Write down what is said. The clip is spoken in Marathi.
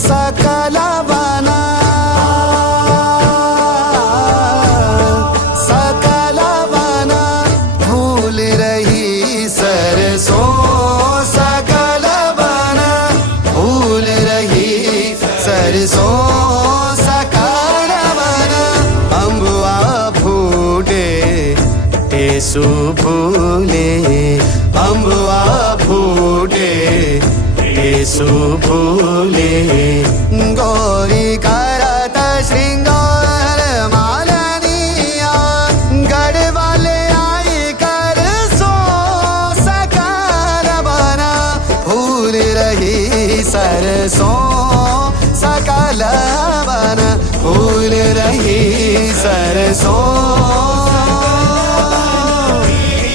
सकल बना सकल बना भूल रही सरसों सकल बना भूल रही सरसों सकल बना अम्बुआ फूटे टेसु फूले अम्बुआ फूटे टेसु फूले गौरी करत श्रृंगार मालनिया गढ़वाले आई कर सो सकल बना भूल रही सरसों सकल बना भूल रही सरसों